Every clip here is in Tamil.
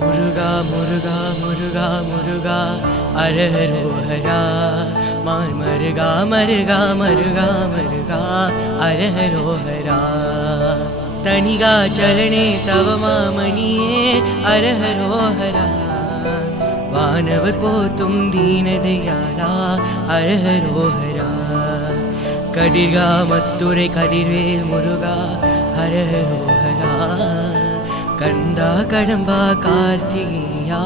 முருகா முருகா முருகா முருகா அரஹரோஹரா மான் மருகா மருகா மருகா மருகா அரஹரோஹரா தனிகா சலனே தவ மாமணியே அரஹரோஹரா வானவர் போற்றும் தீனதையாலா அரஹரோஹரா கதிர்கா மத்துரை கதிர்வேல் முருகா அரஹரோஹரா கந்தா கடம்பா கார்த்திகேயா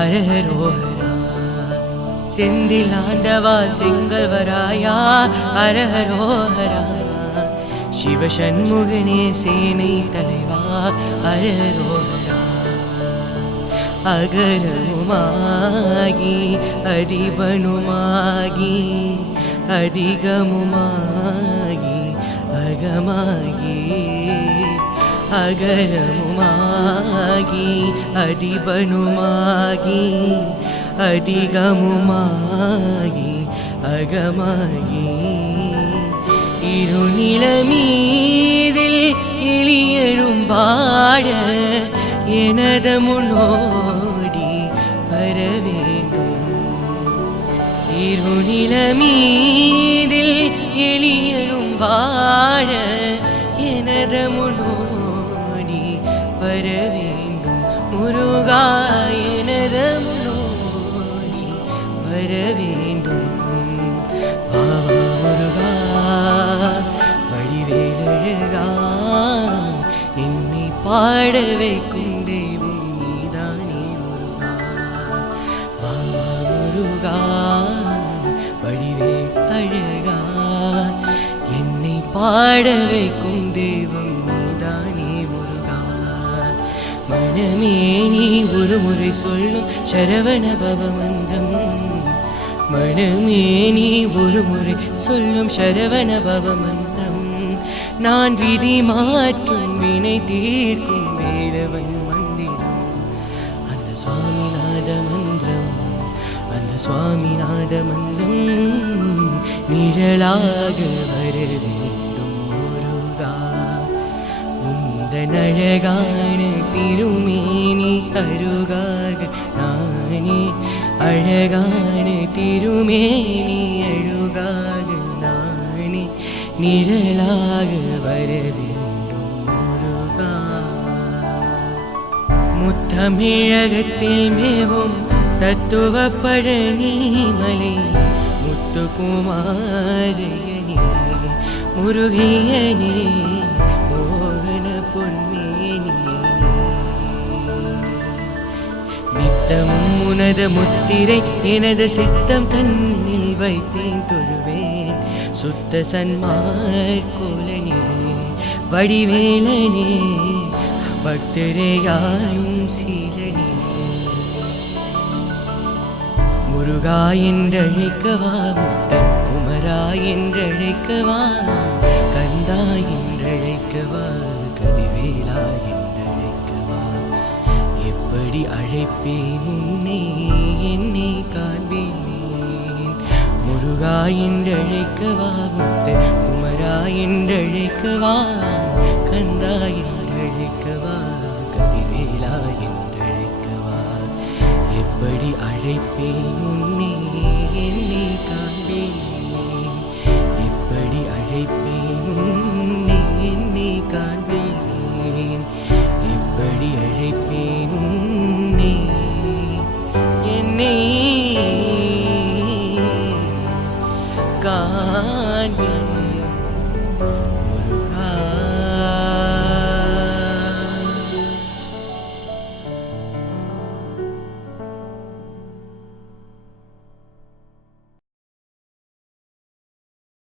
அரஹரோஹரா செந்தில் ஆண்டவா செங்கல்வராயா அரஹரோஹரா சிவசண்முகனே சேனை தலைவா அரஹரோஹரா அகரமுமாகி அதிபனுமாகி அதிகமுமாகி அகமாகி அகரமுமாகி அதிபனுமாகி அதிகமுமாகி அகமாகி இருநிலமீதில் எளியரும் வாழ எனது முன்னோடி வர வேண்டும் இருநிலமீதில் எளியரும் வாழ எனது முன்னோடி வர வேண்டும் முருகா எனது முன்னோடி வர வேண்டும் பாவா முருகா வடிவேலழகா என்னை பாட வைக்கும் தெய்வம் நீதானே முருகா பாவா முருகா வடிவேல் அழகா என்னை பாட வைக்கும் தெய்வம் நீதானே முருகா மனமே நீ ஒரு முறை சொல்லும் சரவண பவ மந்திரம் மனமே நீ ஒரு முறை சொல்லும் சரவண பவ மந்திரம் நான் விதி மாற்றும் வினை தீர்க்கும் வேலவன் மந்திரம் அந்த சுவாமிநாத மந்திரம் அந்த சுவாமிநாத மந்திரம் நிழலாக வர வேண்டும் முருகா உந்தன் அழகான திருமேனி அருகாக நானே அழகான திருமேனி அழுகாக நானே நிழலாக வர வேண்டும் முருகா முத்தமிழகத்தில் மேவும் தத்துவ பழனி மலை முத்துக்குமாரையனே முருகையனே மோகன பொன்மேனியனே நித்தமும் உனது முத்திரை எனது சித்தம் தன்னில் வைத்தேன் தொழுவேன் சுத்த சன்மார்கோலனே வடிவேலனே பக்தரையாளும் சீலனே முருகா என்றழைக்கவா முத்த குமரா என்றழைக்கவா கந்தா என்றழைக்கவா கதிர்வேலா என்றழைக்கவா எப்படி அழைப்பேன் உன்னை என்னை காண்பேன் முருகா என்றழைக்கவா முத்த குமரா என்றழைக்கவா கந்தா என்றழைக்கவா கதிர்வேலா என்றழைக்கவா எப்படி அழைப்பேன் உன்னை என்னை காண்பேன் எப்படி அழைப்பேன் உன்னை என்னை காண்பேன் எப்படி அழைப்பேன் உன்னை என்னை காண்பேன்